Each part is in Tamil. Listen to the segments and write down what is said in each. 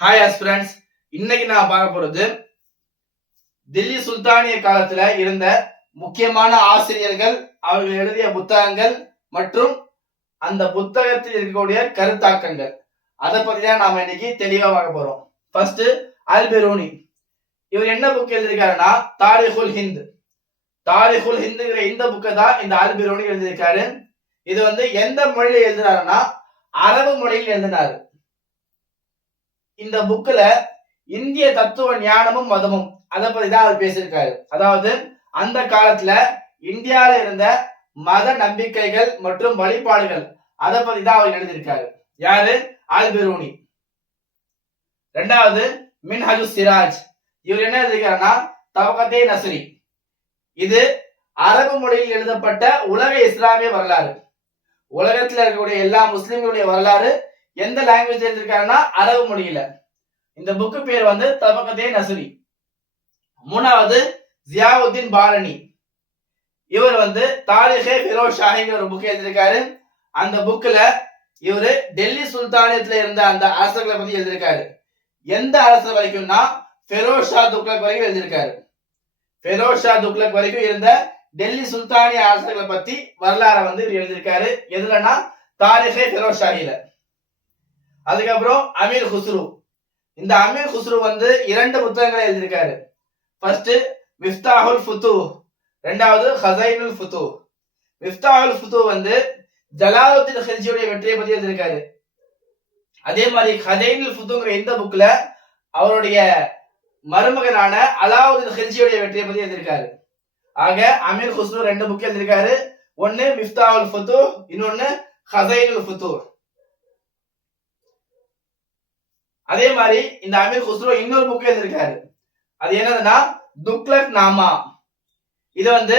ஹாய் ஆஸ்பிரண்ட்ஸ், இன்னைக்கு நான் பார்க்க போறது தில்லி சுல்தானிய காலத்துல இருந்த முக்கியமான ஆசிரியர்கள், அவர்கள் எழுதிய புத்தகங்கள் மற்றும் அந்த புத்தகத்தில் இருக்கக்கூடிய கருத்தாக்கங்கள். அதை பத்தி தான் நாம இன்னைக்கு தெளிவா பார்க்க போறோம். ஃபர்ஸ்ட் அல் பெரூனி. இவர் என்ன புக் எழுதியிருக்காருன்னா தாரிகுல் ஹிந்த். தாரிகுல் ஹிந்துங்கிற இந்த புக்கை தான் இந்த அல் பெரூனி எழுதியிருக்காரு. இது எந்த மொழியில எழுதினாருன்னா அரபு மொழியில் எழுதினாரு. இந்த புக்ல இந்திய தத்துவ ஞானமும் மதமும் அதை பத்தி தான் அவர் பேசியிருக்காரு. அதாவது அந்த காலத்துல இந்தியாவில இருந்த மத நம்பிக்கைகள் மற்றும் வழிபாடுகள் அதை பத்தி தான் அவர் எழுதியிருக்காரு. யாரு? அல் பெரூனி. ரெண்டாவது மின்ஹஜு சிராஜ். இவர் என்ன எழுதியிருக்காருன்னா தவகத்தே நஸ்ரி. இது அரபு மொழியில் எழுதப்பட்ட உலக இஸ்லாமிய வரலாறு. உலகத்துல இருக்கக்கூடிய எல்லா முஸ்லிம்களுடைய வரலாறு எந்த லாங்குவேஜ் எழுதியிருக்காருன்னா அரபு மொழியில. இந்த புக்கு பேர் தபகத்தே நஸ்ரி. மூணாவது ஜியாவுத்தீன் பாலனி. இவர் தாரிகே ஃபிரோஸ் ஷாஹிங்கிற ஒரு புக் எழுதியிருக்காரு. அந்த புக்ல இவரு டெல்லி சுல்தானியத்துல இருந்த அந்த அரசர்களை பத்தி எழுதியிருக்காரு. எந்த அரசர் வரைக்கும்னா ஃபெரோஸ் ஷா துக்ளக் வரைக்கும் எழுதியிருக்காரு. ஃபெரோஸ் ஷா துக்ளக் வரைக்கும் இருந்த டெல்லி சுல்தானிய அரசர்களை பத்தி வரலாறு இவர் எழுதியிருக்காரு. எதுலன்னா தாரிகே ஃபிரோஸ் ஷாஹில. அதுக்கப்புறம் அமீர் குஸ்ரு. இந்த அமீர் குஸ்ரு இரண்டு புத்தகங்களை எழுதியிருக்காரு. ஃபர்ஸ்ட் மிஃப்தாஹுல் ஃபுதூஹ், ரெண்டாவது ஹஸைனுல் ஃபுதூஹ். மிஃப்தாஹுல் ஃபுதூஹ் ஜலாலுத்தீன் ஹில்ஜியுடைய வெற்றியை பத்தி எழுதியிருக்காரு. அதே மாதிரி ஹஸைனுல் ஃபுதூஹ்ங்கிற இந்த புக்ல அவருடைய மருமகனான அலாவுதீன் ஹில்ஜியுடைய வெற்றியை பத்தி எழுதியிருக்காரு. ஆக அமீர் குஸ்ரு ரெண்டு புக் எழுதியிருக்காரு. ஒன்னு மிஃப்தாஹுல் ஃபுதூஹ், இன்னொன்னு ஹஸைனுல் ஃபுதூஹ். அதே மாதிரி இந்த அமீர் குஸ்ரு இன்னொரு புக் எழுதியிருக்காரு. அது என்னதுன்னா துக்ளக் நாமா. இது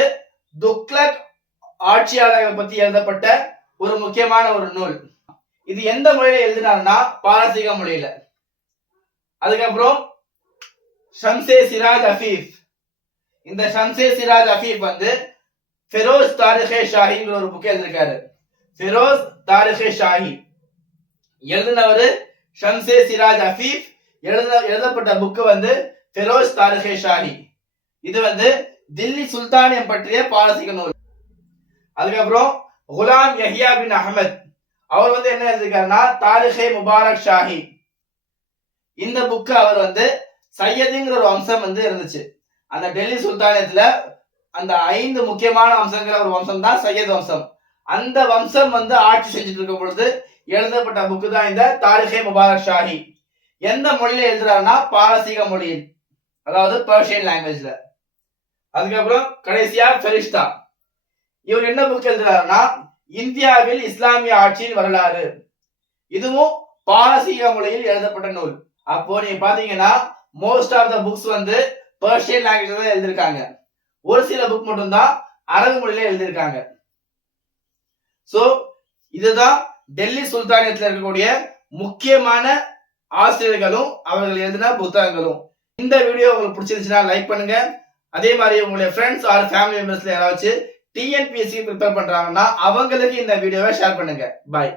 துக்ளக் ஆட்சியாளர்கள் பத்தி எழுதப்பட்ட ஒரு முக்கியமான ஒரு நூல். இது எந்த மொழியில எழுதினாருன்னா பாரசீக மொழியில. அதுக்கப்புறம் ஷம்சே சிராஜ் அஃபீஃப். இந்த ஷம்சே சிராஜ் அஃபீஃப் ஃபெரோஸ் தாரிகே ஷாஹிங்கிற ஒரு புக் எழுதியிருக்காரு. ஃபெரோஸ் தாரிகே ஷாஹி எழுதினவரு ஷம்சே சிராஜ் அஃபீஃப். எழுதப்பட்ட புக்கு ஃபெரோஸ் தாரிகே ஷாஹி. இது தில்லி சுல்தானியம் பற்றிய பாரசீக நூல். அதுக்கப்புறம் குலாம் யஹ்யா பின் அஹ்மத். அவர் என்ன எழுதியிருக்காருன்னா தாரிகே முபாரக் ஷாஹி. இந்த புக்கு அவர் சையதுங்கிற ஒரு வம்சம் இருந்துச்சு. அந்த டெல்லி சுல்தானியத்துல அந்த 5 முக்கியமான வம்சங்கிற ஒரு வம்சம் தான் சையத் வம்சம். அந்த வம்சம் ஆட்சி செஞ்சுட்டு இருக்கும் பொழுது எழுதப்பட்ட புக்கு தான் இந்த தாரிகே முபாரக் ஷாஹி. எந்த மொழியில எழுதுறாருன்னா பாரசீக மொழியில், அதாவது பெர்ஷியன் லாங்குவேஜ்ல. அதுக்கப்புறம் கடைசியா ஃபெரிஷ்தா. இவர் என்ன புக் எழுதுறாருன்னா இந்தியாவில் இஸ்லாமிய ஆட்சியின் வரலாறு. இதுவும் பாரசீக மொழியில் எழுதப்பட்ட நூல். அப்போ நீங்க பாத்தீங்கன்னா most of the books Persian லாங்குவேஜ்ல தான் எழுதியிருக்காங்க. ஒரு சில புக் மட்டும் தான் அரபு மொழியில எழுதியிருக்காங்க. சோ இதுதான் டெல்லி சுல்தானியத்தில் இருக்கக்கூடிய முக்கியமான ஆசிரியர்களும் அவர்கள் எழுதின புத்தகங்களும். இந்த வீடியோ உங்களுக்கு பிடிச்சிருந்துச்சுன்னா லைக் பண்ணுங்க. அதே மாதிரி உங்களுடைய ஃப்ரெண்ட்ஸ் ஆர் ஃபேமிலி மெம்பர்ஸ்ல யாராச்சும் டிஎன்பிஎஸ்சி ப்ரிப்பேர் பண்றாங்கன்னா அவங்களுக்கு இந்த வீடியோவை ஷேர் பண்ணுங்க. பாய்.